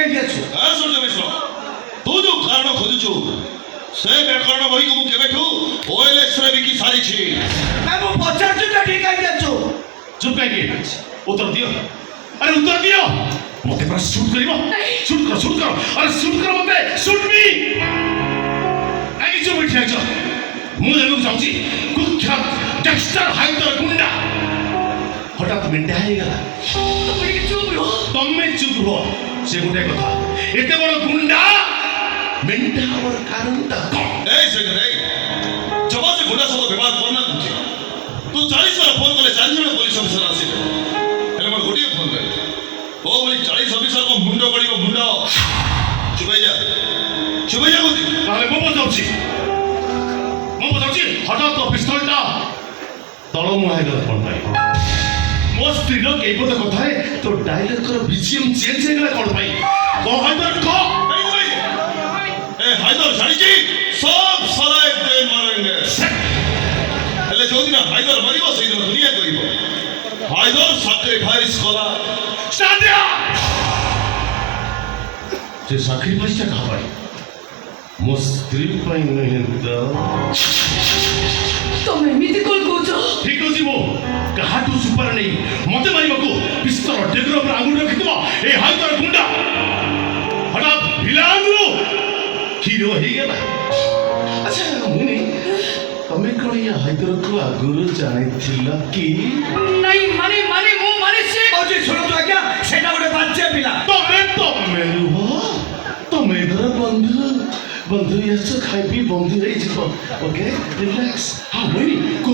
ଠିକାଇ ଦିଅଛୁ ସୂର୍ଯ୍ୟ ମିଶ୍ର ତୁ ଯୋଉ କାରଣ ଖୋଜୁଛୁ ସେ ବ୍ୟାକରଣ ବହିକୁ ମୁଁ କେବେଠୁ OLXରେ ବିକି ସାରିଛି। ମୁଁ ପଚାରୁଛୁ ତ ଠିକାଇ ଦିଅଛୁ ଚୁପ୍ କାହିଁକି ଉତ୍ତର ଦିଅ ଆରେ ଉତ୍ତର ଦିଅ ମତେ ପୁରା ଶୁଟ୍ କରିବ ଶୁଟ୍ କର ଆରେ ଶୁଟ୍ କର ମତେ ଶୁଟ୍ ମି କାହିଁକି ଚୁପ୍ ଠିଆ ହେଇଛ ମୁଁ ଜାଣିବାକୁ ଚାହୁଁଛି କୁଖ୍ୟାତ ଡେକ୍ସଟର ହାଇଦର ଗୁଣ୍ଡା ହଠାତ୍ ମେଣ୍ଟା ହେଇଗଲା ତମେ ଚୁପ୍ ରୁହ ସେ ଗୋଟେ କଥା ଏତେ ବଡ଼ ଗୁଣ୍ଡା ମେଣ୍ଟା ହବାର କାରଣଟା କଣ এই সেখানে জমা যে গুন্ডা সহ ব্যবহার করনা করছে তু 40 বার ফোন করে 4 জন পুলিশ অফিসার আসিবে হেলে মোর গোটিয়ে ফোন করে ও বলি 40 অফিসার কো মুন্ড গড়িব মুন্ড চুবাই যা বুঝি তাহলে ମୁଁ ପଚାରୁଛି ହଠାତ୍ ତୋ ପିସ୍ତଲଟା ତଳମୁହା ହେଇଗଲା କ'ଣ ପାଇଁ ମୋ ସ୍ତ୍ରୀର କେଇ ପଦ କଥାରେ ତୋ ଡାଇଲଗର BGM ଚେଞ୍ଜ ହେଇଗଲା କ'ଣ ପାଇଁ କହ ହାଇଦର କହ হায়দর জানিছি সব সরাই দে মারেঙ্গে হেলে যদি না হায়দর মরিব সেই দিন দুনিয়া করিব হায়দর স্যাক্রিফাইস করা স্টার্ট দিয়া যে স্যাক্রিফাইসটা কাହା ପାଇଁ ମୋ ସ୍ତ୍ରୀ ପାଇଁ ନୁହେଁ ତ ତମେ ଏମିତି କଣ କହୁଛ ଠିକ ଅଛି ମୁଁ କାହାଠୁ ସୁପାର ନେଇ ମତେ ମାରିବାକୁ ପିସ୍ତଲ ଡେଗର ଉପରେ ଆଙ୍ଗୁଳି ରଖିଥିବ ଏ ହାଇଦର ଗୁଣ୍ଡା ହଠାତ୍ ଭିଲାନରୁ ହିରୋ ହେଇଗଲା ଆଚ୍ଛା ମୁନି ତମେ କଣ ଇଏ ହାଇଦରକୁ ଆଗରୁ ଜାଣିଥିଲ କି ନାଇଁ ମାନେ ମୁଁ ମାନେ ସେ କହୁଛି ଶୁଣନ୍ତୁ ଆଜ୍ଞା ସେଇଟା ଗୋଟେ ବାଜ୍ୟ ପିଲା ତମେ ରୁହ ତମେ ଧର ବନ୍ଧୁ ଆସ ଖାଇ ପିଇ ବନ୍ଧୁ ହେଇଯିବ ଓକେ ରିଲାକ୍ସ ହଁ ମୁନି କୋ